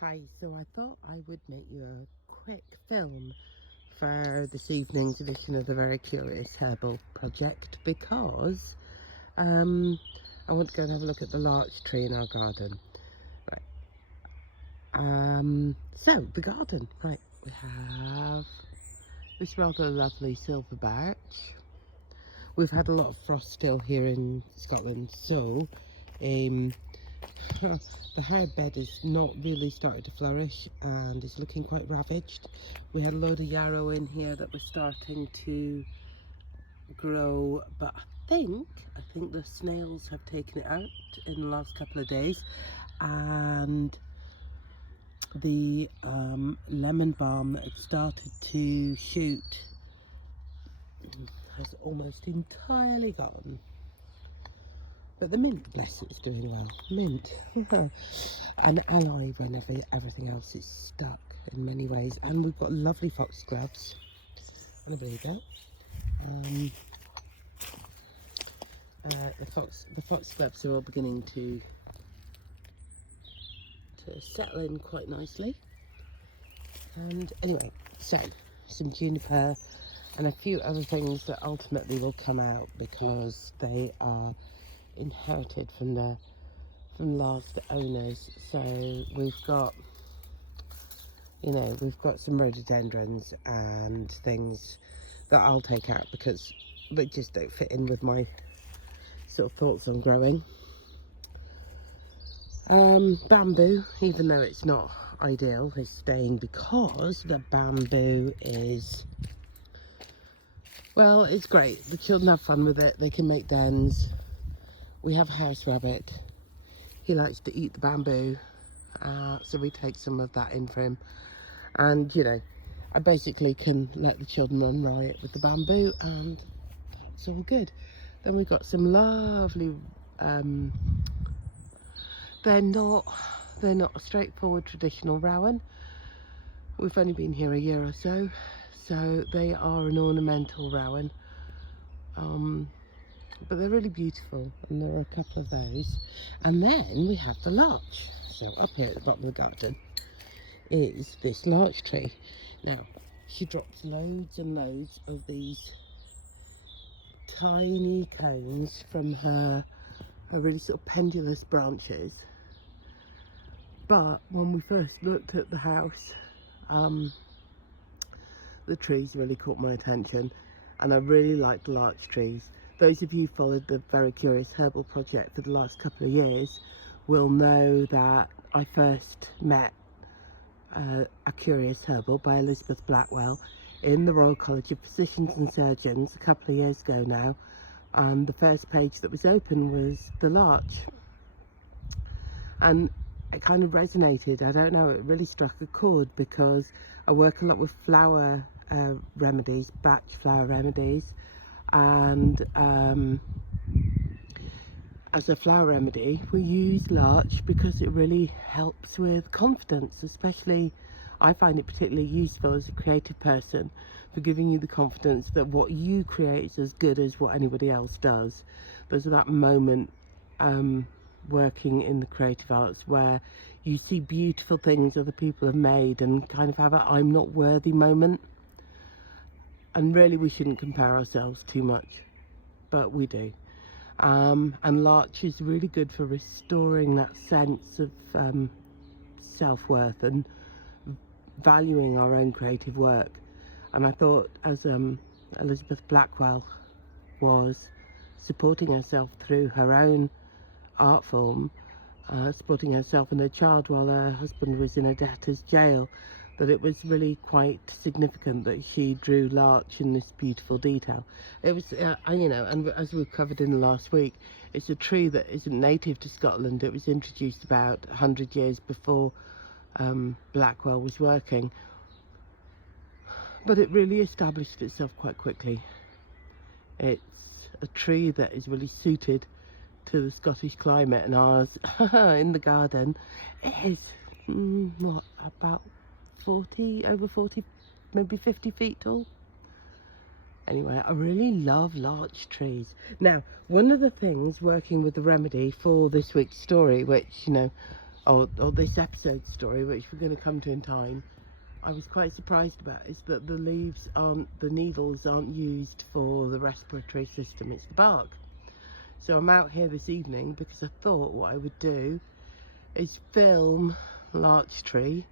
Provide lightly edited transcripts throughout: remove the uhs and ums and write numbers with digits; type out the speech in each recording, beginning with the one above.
Hi, so I thought I would make you a quick film for this evening's edition of the Very Curious Herbal project because I want to go and have a look at the larch tree in our garden. Right. So the garden, right, we have this rather lovely silver birch. We've had a lot of frost still here in Scotland, so the herb bed is not really started to flourish and is looking quite ravaged. We had a load of yarrow in here that was starting to grow, but I think the snails have taken it out in the last couple of days, and the lemon balm that had started to shoot has almost entirely gone. But the mint, bless it, is doing well. Mint. An ally whenever everything else is stuck in many ways. And we've got lovely foxgloves. Oh, there you go. The foxgloves are all beginning to settle in quite nicely. And anyway, so some juniper and a few other things that ultimately will come out because they are inherited from last owners. So we've got some rhododendrons and things that I'll take out because they just don't fit in with my sort of thoughts on growing. Bamboo, even though it's not ideal, is staying because the bamboo is, well, it's great. The children have fun with it. They can make dens. We have a house rabbit. He likes to eat the bamboo, so we take some of that in for him. And, I basically can let the children run riot with the bamboo, and that's all good. Then we've got some lovely, they're not a straightforward traditional rowan. We've only been here a year or so, so they are an ornamental rowan. But they're really beautiful, and there are a couple of those. And then we have the larch. So up here at the bottom of the garden is this larch tree. Now, she drops loads and loads of these tiny cones from her really sort of pendulous branches. But when we first looked at the house, the trees really caught my attention, and I really like the larch trees. Those of you who followed the Very Curious Herbal project for the last couple of years will know that I first met A Curious Herbal by Elizabeth Blackwell in the Royal College of Physicians and Surgeons a couple of years ago now, and the first page that was open was the larch, and it kind of resonated. I don't know, it really struck a chord because I work a lot with flower remedies, batch flower remedies, and as a flower remedy we use larch because it really helps with confidence. Especially I find it particularly useful as a creative person for giving you the confidence that what you create is as good as what anybody else does. There's that moment working in the creative arts where you see beautiful things other people have made and kind of have a I'm not worthy moment. And really we shouldn't compare ourselves too much, but we do. And larch is really good for restoring that sense of self-worth and valuing our own creative work. And I thought, as Elizabeth Blackwell was supporting herself through her own art form, supporting herself and her child while her husband was in a debtor's jail, that it was really quite significant that she drew larch in this beautiful detail. It was, and as we've covered in the last week, it's a tree that isn't native to Scotland. It was introduced about 100 years before Blackwell was working, but it really established itself quite quickly. It's a tree that is really suited to the Scottish climate, and ours in the garden is what, about 40, over 40, maybe 50 feet tall. Anyway, I really love larch trees. Now, one of the things working with the remedy for this week's story, which or this episode story, which we're going to come to in time, I was quite surprised about, is that the needles aren't used for the respiratory system, it's the bark. So I'm out here this evening because I thought what I would do is film larch tree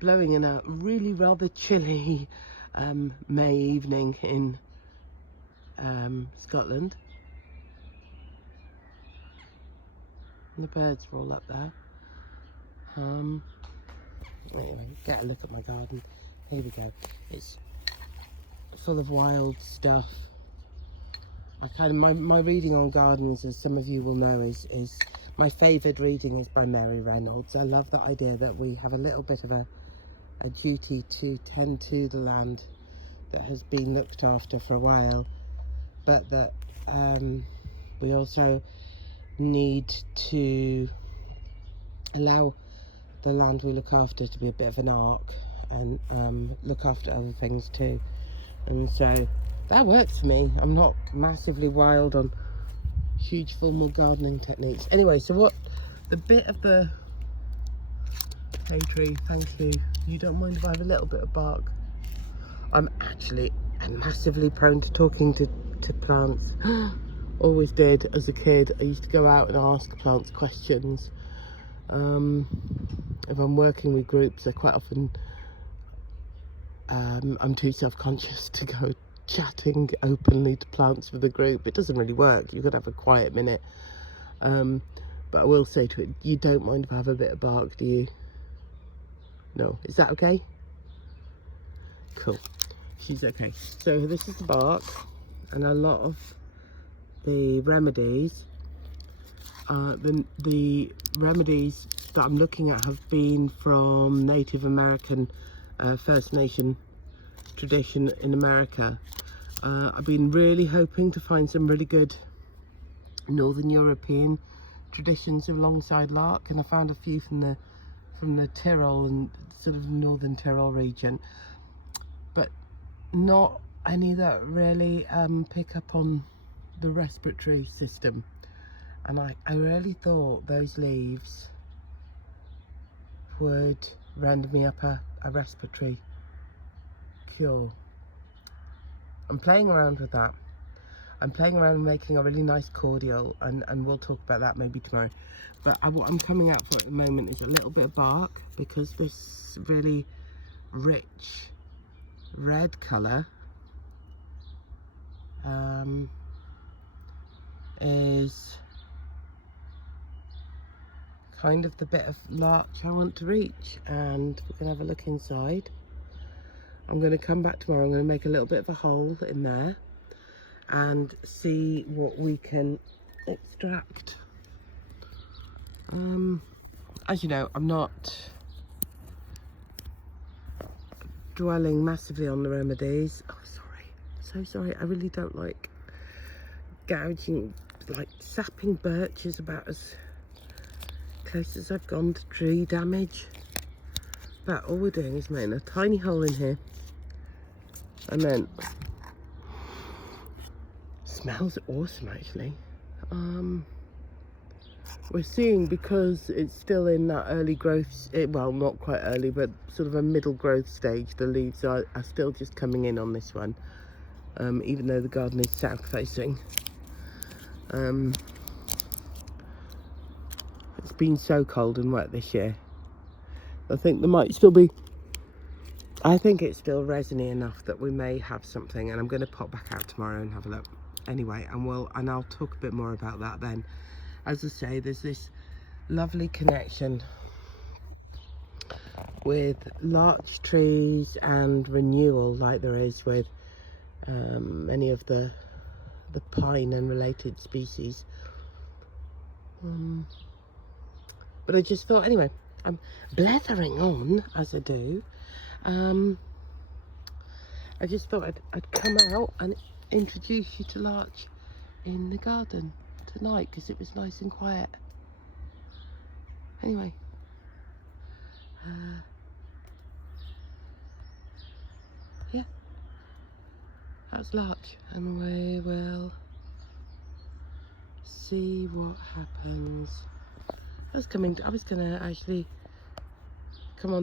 blowing in a really rather chilly May evening in Scotland. And the birds are all up there. Anyway, get a look at my garden. Here we go. It's full of wild stuff. My reading on gardens, as some of you will know, is my favoured reading is by Mary Reynolds. I love the idea that we have a little bit of a duty to tend to the land that has been looked after for a while, but that we also need to allow the land we look after to be a bit of an ark and look after other things too. And so that works for me. I'm not massively wild on huge formal gardening techniques. Anyway, so what the bit of the hey tree, thank you. You don't mind if I have a little bit of bark? I'm massively prone to talking to plants. Always did as a kid. I used to go out and ask plants questions. If I'm working with groups, I quite often I'm too self-conscious to go chatting openly to plants with a group. It doesn't really work. You've got to have a quiet minute. But I will say to it, you don't mind if I have a bit of bark, do you? No. Is that okay? Cool. She's okay. So this is the bark, and a lot of the remedies, the remedies that I'm looking at have been from Native American First Nation tradition in America. I've been really hoping to find some really good Northern European traditions alongside larch, and I found a few from the Tyrol and sort of Northern Tyrol region, but not any that really pick up on the respiratory system. And I really thought those leaves would render me up a respiratory cure. I'm playing around with that. I'm playing around with making a really nice cordial, and we'll talk about that maybe tomorrow. But what I'm coming out for at the moment is a little bit of bark, because this really rich red colour is kind of the bit of larch I want to reach. And we're going to have a look inside. I'm going to come back tomorrow. I'm going to make a little bit of a hole in there and see what we can extract. As you know, I'm not dwelling massively on the remedies. Oh, sorry. So sorry. I really don't like gouging, like sapping birch is about as close as I've gone to tree damage. But all we're doing is making a tiny hole in here, and then smells awesome actually. We're seeing, because it's still in that early growth, well, not quite early, but sort of a middle growth stage, the leaves are still just coming in on this one, even though the garden is south facing. It's been so cold and wet this year. I think there might still be, I think it's still resiny enough that we may have something, and I'm going to pop back out tomorrow and have a look. Anyway, and I'll talk a bit more about that then. As I say, there's this lovely connection with larch trees and renewal, like there is with many of the pine and related species. But I just thought, anyway, I'm blethering on as I do. I just thought I'd come out and introduce you to larch in the garden tonight, because it was nice and quiet. Anyway, yeah, that's larch, and we will see what happens I was gonna actually come on